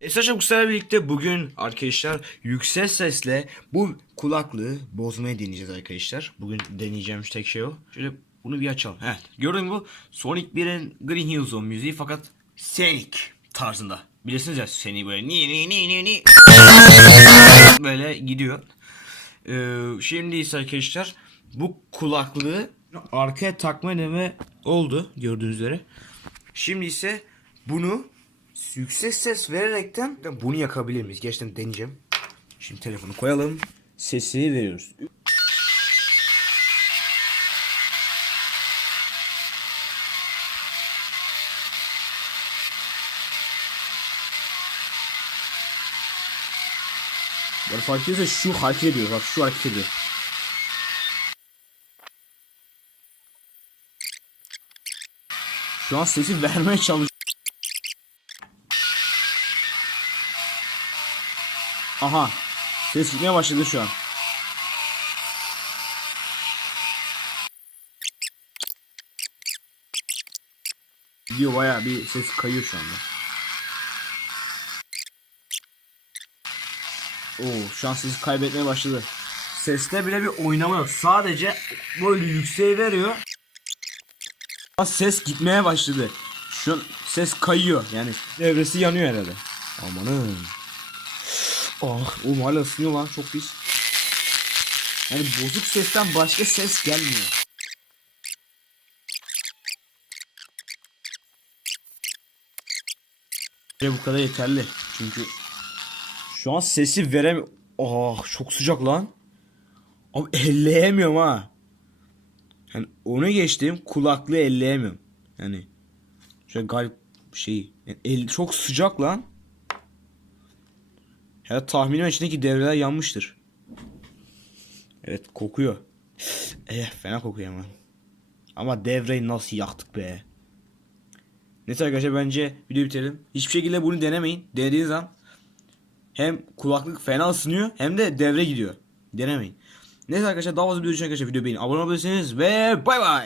Esra Kuşlar'la birlikte bugün arkadaşlar yüksek sesle bu kulaklığı bozmaya deneyeceğiz arkadaşlar. Bugün deneyeceğim tek şey o. Şöyle bunu bir açalım. Evet. Gördün mü bu? Sonic 1'in Green Hill Zone müziği fakat Sonic tarzında. Bilirsiniz ya Sonic böyle ni ni ni ni ni böyle gidiyor. Ee, şimdi ise arkadaşlar bu kulaklığı arkaya takma deneme oldu gördüğünüz üzere. Şimdi ise bunu yüksek ses vererekten bunu yakabilir miyiz? Gerçekten deneyeceğim. Şimdi telefonu koyalım. Sesi veriyoruz. Böyle fark ediyorsa şu hareket ediyor. Bak şu hareket ediyor. Şu an sesi vermeye çalış. Aha. Ses çıkmaya başladı şu an. Gidiyor bayağı bir ses kayıyor şu anda. Oo, şu an sesi kaybetmeye başladı. Seste bile bir oynama yok. Sadece böyle yükseği veriyor. Ses gitmeye başladı. Şu an ses kayıyor. Yani devresi yanıyor herhalde. Amanın. Ah, oğlum hala ısınıyor lan çok pis. Yani bozuk sesten başka ses gelmiyor. Bu kadar yeterli. Çünkü şu an sesi verem... Ah çok sıcak lan. Abi elleyemiyorum ha. Yani onu geçtim kulaklığı elleyemiyorum. Yani şöyle garip şey. Yani el çok sıcak lan. Ya tahminim içindeki devreler yanmıştır. Evet kokuyor. Eh fena kokuyor ama. Ama devreyi nasıl yaktık be. Neyse arkadaşlar bence videoyu bitirelim. Hiçbir şekilde bunu denemeyin. Denediğiniz zaman hem kulaklık fena ısınıyor hem de devre gidiyor. Denemeyin. Neyse arkadaşlar daha fazla video için arkadaşlar video beğenin. Abone olabilirsiniz ve bay bay.